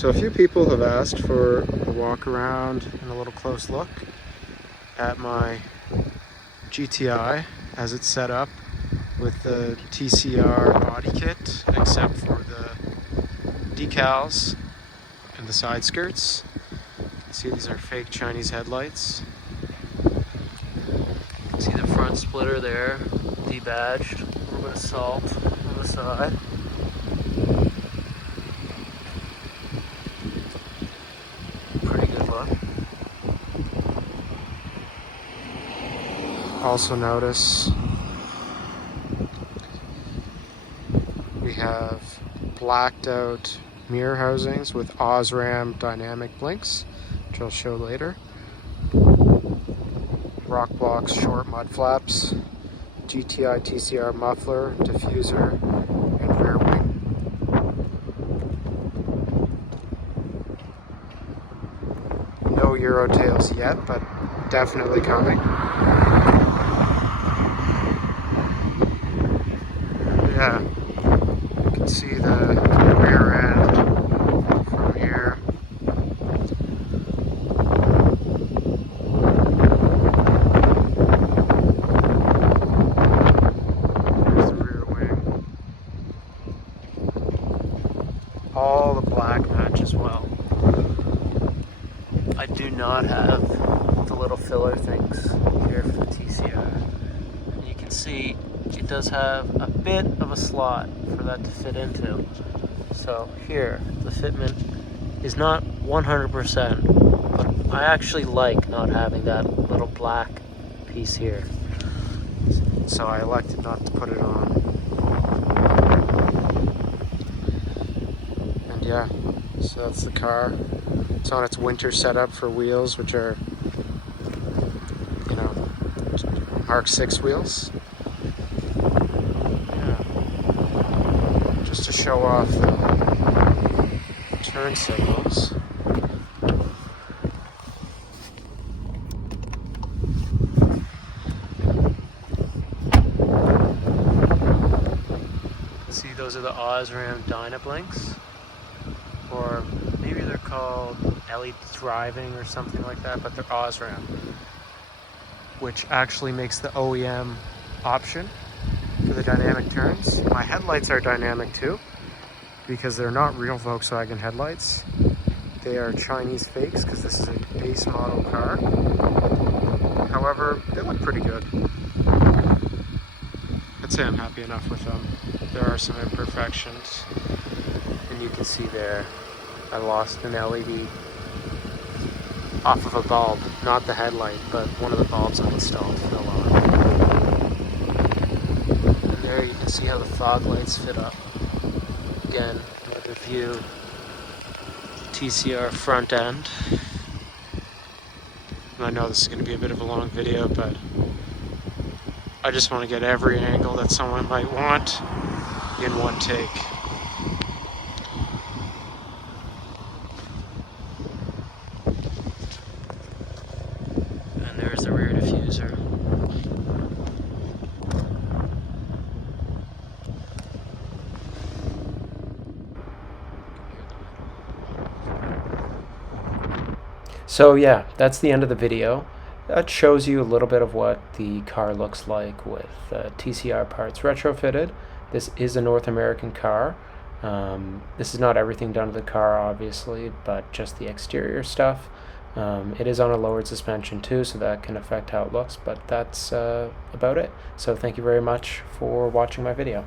So a few people have asked for a walk around and a little close look at my GTI as it's set up with the TCR body kit, except for the decals and the side skirts. You see these are fake Chinese headlights. You can see the front splitter there, debadged, a little bit of salt on the side. Pretty good look. Also notice we have blacked out mirror housings with Osram dynamic blinks, which I'll show later. Rock blocks, short mud flaps, GTI TCR muffler, diffuser, and rear wing. No Euro tails yet, but definitely coming. Yeah, you can see the rear end from here. There's the rear wing. All the black match as well. I do not have the little filler things here for the TCR. You can see it does have a bit of a slot for that to fit into. So here, the fitment is not 100%, but I actually like not having that little black piece here. So I elected not to put it on. And yeah, so that's the car. It's on its winter setup for wheels, which are, you know, Mark 6 wheels. Just to show off the turn signals. See, those are the Osram Dynablinks, or maybe they're called Elite Driving or something like that, but they're Osram, which actually makes the OEM option for the dynamic turns. My headlights are dynamic too, because they're not real Volkswagen headlights. They are Chinese fakes, because this is a base model car. However, they look pretty good. I'd say I'm happy enough with them. There are some imperfections, and you can see there I lost an LED off of a bulb, not the headlight, but one of the bulbs uninstalled fell on. There you can see how the fog lights fit up. Again, another view, TCR front end. And I know this is going to be a bit of a long video, but I just want to get every angle that someone might want in one take. And there's the rear diffuser. So yeah, that's the end of the video. That shows you a little bit of what the car looks like with TCR parts retrofitted. This is a North American car. This is not everything done to the car, obviously, but just the exterior stuff. It is on a lowered suspension too, so that can affect how it looks, but that's about it. So thank you very much for watching my video.